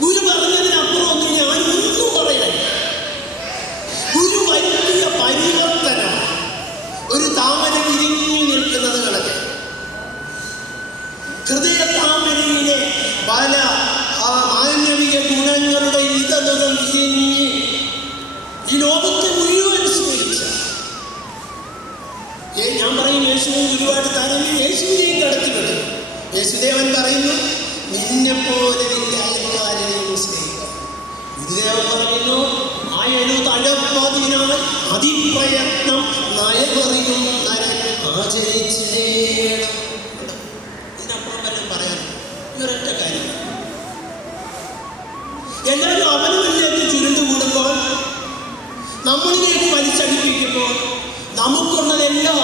ഗുരു പറഞ്ഞതിനപ്പുറം ഒന്നും ഞാൻ ഒന്നും പറയാൻ ഗുരു വലിയ പരിവർത്തനം ഒരു താമര വിരിഞ്ഞു നിൽക്കുന്നത് കണക്ക്. ഹൃദയ താമരയിലെ പല മാനവിക ഗുണങ്ങളുടെ ഇതളുകൾ വിരിഞ്ഞ് ഈ ലോകത്തെ മുഴുവൻ ഏ ഞാൻ പറയും യേശുവിനെ ഗുരുവായിട്ട് താരം യേശുവിനെയും അതിപ്രയത്നം നയവറിയും നരൻ ആചരിച്ചേണം. ഇതിനപ്പുറം വല്ലതും പറയാനും ഈ ഒരൊറ്റ കാര്യം എല്ലാവരും അവനവനിലേക്ക് ചുരുണ്ടുകൂടുമ്പോൾ നമ്മളിലേക്ക് വലിച്ചടിപ്പിക്കുമ്പോൾ നമുക്കുള്ളതെല്ലാം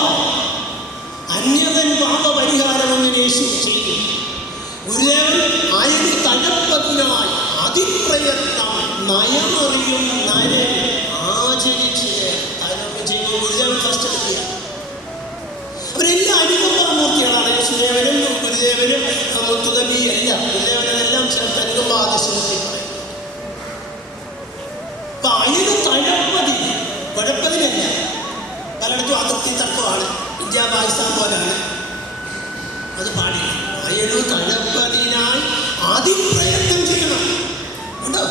ഇന്ത്യ പാകിസ്ഥാൻ പോലാണ് അത് പാടില്ല. അയനു തഴപ്പതിനായി ആദ്യം പ്രയത്നം ചെയ്യണം. ഉണ്ടോ?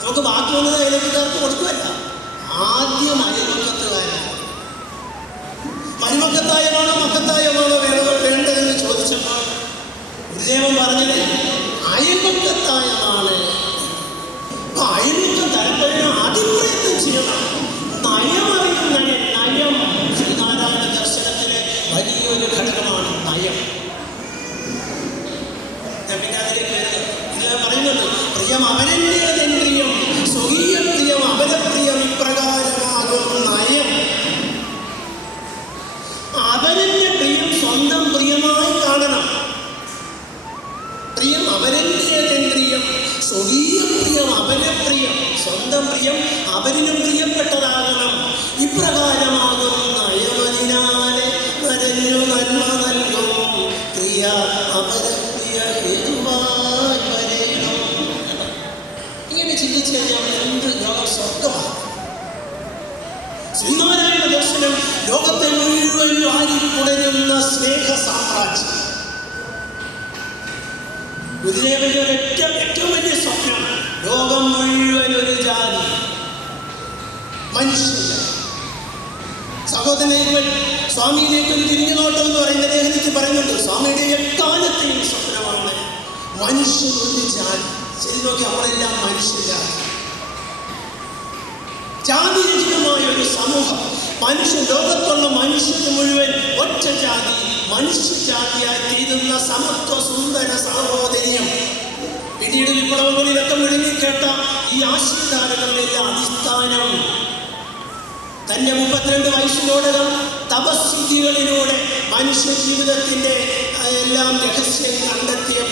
നമുക്ക് ബാക്കി വന്നത് അയലക്കാർക്ക് കൊടുക്കുമല്ല ആദ്യം അയൽവക്കത്തുകാരാണ്. മരുമക്കത്തായമാണോ മക്കത്തായമാണോ വേണോ വേണ്ടതെന്ന് ചോദിച്ചപ്പോൾ ഗുരുദേവൻ പറഞ്ഞത് അയൽവക്കത്തായമാണ്. അയൽവക്കം ആദ്യം പ്രയത്നം ചെയ്യണം. നയം പ്രിയം അവരന്റേതെന്ദ്രിയം സ്വകീയ പ്രിയം അപരപ്രിയം ഇപ്രകാരമാകും നയം. അവരന്റെ പ്രിയം സ്വന്തം പ്രിയമായി കാണണം. പ്രിയം അവരന്റേതെന്ദ്രിയം സ്വകീയ പ്രിയം അവരപ്രിയം സ്വന്തം പ്രിയം അവരിനും പ്രിയപ്പെട്ടതാകണം. ഇപ്രകാരമാകും ശ്രീനാരായണ ദർശനം ലോകത്തെ മുഴുവൻ വാരിപ്പുടരുന്ന സ്നേഹ സാമ്രാജ്യം. ഗുരുദേവന്റെ ഏറ്റവും ഏറ്റവും വലിയ സ്വപ്നം ലോകം മുഴുവൻ ഒരു ജാതി. മനുഷ്യല്ല സഹോദരങ്ങൾ സ്വാമിയിലേക്ക് ഒരു തിരിഞ്ഞു നോട്ടം എന്ന് പറയുന്ന ലേഖനത്തിൽ പറയുന്നുണ്ട്. സ്വാമിയുടെ എക്കാലത്തെയും സ്വപ്നമാണ് മനുഷ്യൻ ഒരു ജാതി. ശരി നോക്കി നമ്മളെല്ലാം മനുഷ്യരാണ്. ജാതിരഹിതമായ ഒരു സമൂഹം. മനുഷ്യ ലോകത്തുള്ള മനുഷ്യന് മുഴുവൻ ഒറ്റ ജാതി മനുഷ്യജാതിയായി തീരുന്ന സമത്വ സുന്ദര സാഹോദര്യം. പിന്നീട് വിപ്ലവങ്ങളിലൊക്കെ മുഴുങ്ങിക്കേട്ട ഈ ആശയധാരകളുടെ അടിസ്ഥാനം. തന്റെ മുപ്പത്തിരണ്ട് വയസ്സിനോടകം തപസ്സിദ്ധികളിലൂടെ മനുഷ്യ ജീവിതത്തിന്റെ എല്ലാം രഹസ്യം കണ്ടെത്തിയ